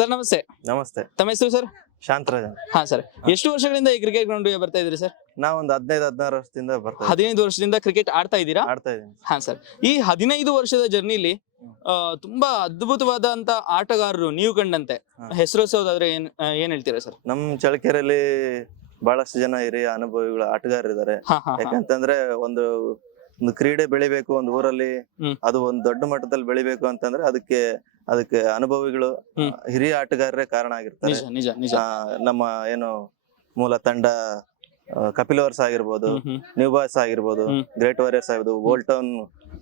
Sir ನಮಸ್ತೆ. ನಮಸ್ತೆ. ತಮ್ಮ ಹೆಸರು ಸರ್ ಶಾಂತರಾಜನ್. ಹಾ ಸರ್ ಎಷ್ಟು ವರ್ಷಗಳಿಂದ ಈ ಕ್ರಿಕೆಟ್ ಗ್ರೌಂಡ್ ಬರ್ತಾ ಇದ್ರಿ ಸರ್ ನಾವೊಂದು ಹದಿನೈದು ಹದಿನಾರು ವರ್ಷದಿಂದ ಬರ್ತಾ. ಹದಿನೈದು ವರ್ಷದಿಂದ ಕ್ರಿಕೆಟ್ ಆಡ್ತಾ ಇದ್ದೀರಾ? ಆಡ್ತಾ ಇದ್ದೀನಿ. ಹಾ ಸರ್ ಈ ಹದಿನೈದು ವರ್ಷದ ಜರ್ನಿಲಿ ತುಂಬಾ ಅದ್ಭುತವಾದಂತ ಆಟಗಾರರು ನೀವು ಕಂಡಂತೆ. ಹೆಸರಿಸೋದಾದ್ರೆ ಏನ್ ಆ, ಏನ್ ಹೇಳ್ತೀರಾ ಸರ್ ನಮ್ ಚಳಕೆರೆಯಲ್ಲಿ ಬಹಳಷ್ಟು ಜನ ಹಿರಿಯ ಅನುಭವಿಗಳು ಆಟಗಾರರಿದ್ದಾರೆ ಹಾ ಹಾ ಹಾ. ಯಾಕಂತಂದ್ರೆ ಒಂದು ಒಂದು ಕ್ರೀಡೆ ಬೆಳಿಬೇಕು ಒಂದು ಊರಲ್ಲಿ ಹ್ಮ್. ಅದು ಒಂದು ದೊಡ್ಡ ಮಟ್ಟದಲ್ಲಿ ಬೆಳಿಬೇಕು ಅಂತಂದ್ರೆ ಅದಕ್ಕೆ ಅದಕ್ಕೆ ಅನುಭವಿಗಳು. ಹಿರಿಯ ಆಟಗಾರರೇ ಕಾರಣ ಆಗಿರ್ತಾರೆ. ನಮ್ಮ ಏನು ಮೂಲ ತಂಡ ಕಪಿಲ್ ವರ್ಸ್ ಆಗಿರ್ಬೋದು ನ್ಯೂ ಬಾಯ್ಸ್ ಆಗಿರ್ಬೋದು ಗ್ರೇಟ್ ವಾರಿಯರ್ಸ್ ಆಗಿರ್ಬೋದು ಗೋಲ್ಟೌನ್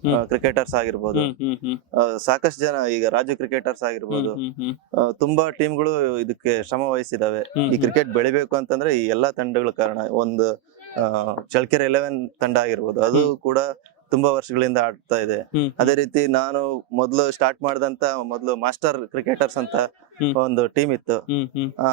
ಟೌನ್ ಕ್ರಿಕೆಟರ್ಸ್ ಆಗಿರ್ಬೋದು. ಸಾಕಷ್ಟು ಜನ ಈಗ ರಾಜ್ಯ ಕ್ರಿಕೆಟರ್ಸ್ ಆಗಿರ್ಬೋದು. ತುಂಬಾ ಟೀಮ್ಗಳು ಇದಕ್ಕೆ ಶ್ರಮ ವಹಿಸಿದಾವೆ. ಈ ಕ್ರಿಕೆಟ್ ಬೆಳಿಬೇಕು ಅಂತಂದ್ರೆ ಈ ಎಲ್ಲಾ ತಂಡಗಳ ಕಾರಣ. ಒಂದು ಚಳ್ಕೆರೆ ಇಲೆವೆನ್ ತಂಡ ಆಗಿರ್ಬೋದು. ಅದು ಕೂಡ ತುಂಬಾ ವರ್ಷಗಳಿಂದ ಆಡ್ತಾ ಇದೆ. ಹ್ಮ್, ಅದೇ ರೀತಿ ನಾನು ಮೊದಲು ಸ್ಟಾರ್ಟ್ ಮಾಡಿದಂತ ಮೊದಲು ಮಾಸ್ಟರ್ ಕ್ರಿಕೆಟರ್ಸ್ ಅಂತ ಹ್ಮ್. ಒಂದು ಟೀಮ್ ಇತ್ತು. ಹ್ಮ್, ಹ್ಮ್. ಆ,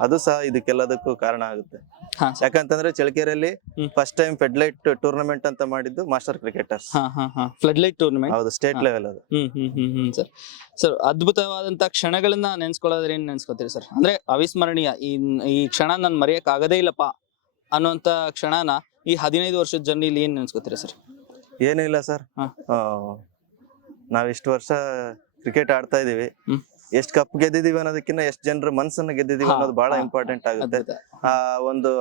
ಅದು ಸಹ ಇದಕ್ಕೆಲ್ಲದಕ್ಕೂ ಕಾರಣ ಆಗುತ್ತೆ. ಹಾ. ಸರ್. ಯಾಕಂತಂದ್ರೆ ಚಳ್ಳಕೆರೆಯಲ್ಲಿ ಹ್ಮ್. ಫಸ್ಟ್ ಟೈಮ್ ಫೆಡ್ಲೈಟ್ ಟೂರ್ನಮೆಂಟ್ ಅಂತ ಮಾಡಿದ್ದು ಮಾಸ್ಟರ್ ಕ್ರಿಕೆಟರ್ಸ್ ಹಾ ಹಾ ಹಾ. ಫ್ಲಡ್ ಲೈಟ್ ಟೂರ್ನಮೆಂಟ್ ಹೌದು ಸ್ಟೇಟ್ ಹಾ. ಲೆವೆಲ್ ಅದು. ಹ್ಮ್ ಹ್ಮ್ ಹ್ಮ್ ಹ್ಮ್ ಸರ್ ಸರ್ ಅದ್ಭುತವಾದಂತ ಕ್ಷಣಗಳನ್ನ ನೆನ್ಸ್ಕೊಳ್ಳೋದ್ರೆ ಏನ್ ನೆನ್ಸ್ಕೊತೀರಿ ಸರ್ ಅಂದ್ರೆ ಅವಿಸ್ಮರಣೀಯ. ಈ ಈ ಕ್ಷಣ ನನ್ ಮರೆಯಕ್ ಆಗದೇ ಇಲ್ಲಪ್ಪ ಅನ್ನುವಂತ ಕ್ಷಣನ ಈ ಹದಿನೈದು ವರ್ಷದ ಜರ್ನಿಲಿ ಏನ್ ನೆನ್ಸ್ಕೊತೀರಿ ಸರ್ ಏನೂ ಇಲ್ಲ ಸರ್. ಹಾ. ನಾವ್ ಇಷ್ಟು ವರ್ಷ ಕ್ರಿಕೆಟ್ ಆಡ್ತಾ ಇದೀವಿ ಎಷ್ಟು ಎಷ್ಟ್ ಕಪ್ ಗೆದ್ದಿದೀವಿ ಅನ್ನೋದಕ್ಕಿಂತ ಎಷ್ಟ್ ಜನರ ಮನ್ಸನ್ನ ಗೆದ್ದಿದೀವಿ ಹಾ, ಅನ್ನೋದು ಬಹಳ ಹಾ. ಇಂಪಾರ್ಟೆಂಟ್ ಆಗುತ್ತೆ. ಅದ್ಭುತ. ಆ ಒಂದು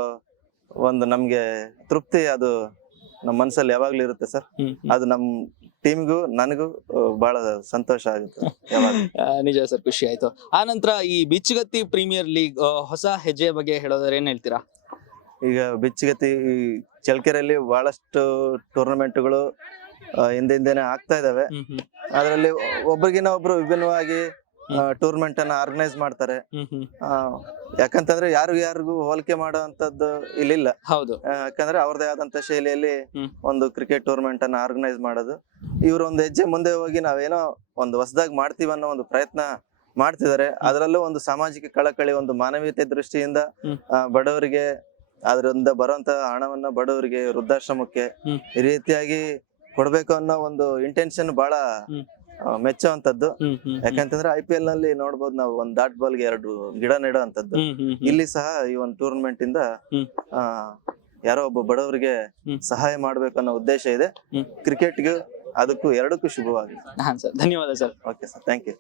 ಒಂದು ನಮ್ಗೆ ತೃಪ್ತಿ ಅದು ನಮ್ಮ ಮನ್ಸಲ್ಲಿ ಯಾವಾಗ್ಲೂ ಇರುತ್ತೆ ಸರ್. ಹ್ಮ್ ಹ್ಮ್. ಅದು ನಮ್ ಟೀಮ್ಗೂ ನನಗೂ ಆ, ಬಹಳ ಸಂತೋಷ ಆಗುತ್ತೆ. ಯಾವಾಗ ಆ, ನಿಜ ಸರ್ ಖುಷಿ ಆಯ್ತು. ಆ ನಂತರ ಈ ಬಿಚ್ಚುಗತ್ತಿ ಪ್ರೀಮಿಯರ್ ಲೀಗ್ ಹೊಸ ಹೆಜ್ಜೆ ಬಗ್ಗೆ ಹೇಳೋದಾದ್ರೆ ಏನ್ ಹೇಳ್ತೀರಾ? ಈಗ ಬಿಚ್ಚಗತಿ ಈ ಚಳ್ಳಕೆರೆಯಲ್ಲಿ ಬಹಳಷ್ಟು ಟೂರ್ನಮೆಂಟ್ಗಳು ಹಿಂದೆ ಹಿಂದೆನೆ ಆಗ್ತಾ ಇದಾವೆ. ಅದರಲ್ಲಿ ಒಬ್ರಿಗಿನ ಒಬ್ರು ವಿಭಿನ್ನವಾಗಿ ಟೂರ್ನಮೆಂಟ್ ಅನ್ನ ಆರ್ಗನೈಸ್ ಮಾಡ್ತಾರೆ. ಆ, ಯಾಕಂತಂದ್ರೆ ಯಾರು ಯಾರಿಗೂ ಹೋಲಿಕೆ ಮಾಡುವಂತದ್ದು ಇಲ್ಲಿಲ್ಲ. ಹೌದು. ಆ, ಯಾಕಂದ್ರೆ ಅವ್ರದೇ ಆದಂತ ಶೈಲಿಯಲ್ಲಿ ಹ್ಮ್. ಒಂದು ಕ್ರಿಕೆಟ್ ಟೂರ್ನಮೆಂಟ್ ಅನ್ನ ಆರ್ಗನೈಸ್ ಮಾಡೋದು. ಇವ್ರು ಒಂದು ಹೆಜ್ಜೆ ಮುಂದೆ ಹೋಗಿ ನಾವೇನೋ ಒಂದು ಹೊಸದಾಗಿ ಮಾಡ್ತೀವಿ ಅನ್ನೋ ಒಂದು ಪ್ರಯತ್ನ ಮಾಡ್ತಿದ್ದಾರೆ. ಅದರಲ್ಲೂ ಒಂದು ಸಾಮಾಜಿಕ ಕಳಕಳಿ ಒಂದು ಮಾನವೀಯತೆ ದೃಷ್ಟಿಯಿಂದ ಹ್ಮ್. ಆ, ಬಡವರಿಗೆ ಅದರಿಂದ ಬರುವಂತ ಹಣವನ್ನ ಬಡವರಿಗೆ ವೃದ್ಧಾಶ್ರಮಕ್ಕೆ ಈ ರೀತಿಯಾಗಿ ಕೊಡ್ಬೇಕು ಅನ್ನೋ ಒಂದು ಇಂಟೆನ್ಷನ್ ಬಹಳ ಮೆಚ್ಚುವಂತದ್ದು. ಯಾಕಂತಂದ್ರೆ ಐ ಪಿ ಎಲ್ನಲ್ಲಿ ನೋಡ್ಬೋದು ನಾವು ಒಂದ್ ಡಾಟ್ ಬಾಲ್ಗೆ ಎರಡು ಗಿಡ ನೆಡುವಂತದ್ದು. ಇಲ್ಲಿ ಸಹ ಈ ಒಂದು ಟೂರ್ನಮೆಂಟ್ ಇಂದ ಯಾರೋ ಒಬ್ಬ ಬಡವರಿಗೆ ಸಹಾಯ ಮಾಡ್ಬೇಕು ಅನ್ನೋ ಉದ್ದೇಶ ಇದೆ. ಕ್ರಿಕೆಟ್ಗೆ ಕ್ರಿಕೆಟ್ಗೂ ಅದಕ್ಕೂ ಎರಡಕ್ಕೂ ಶುಭವಾಗಿದೆ ಹಾ ಸರ್. ಧನ್ಯವಾದ sir. Okay sir thank you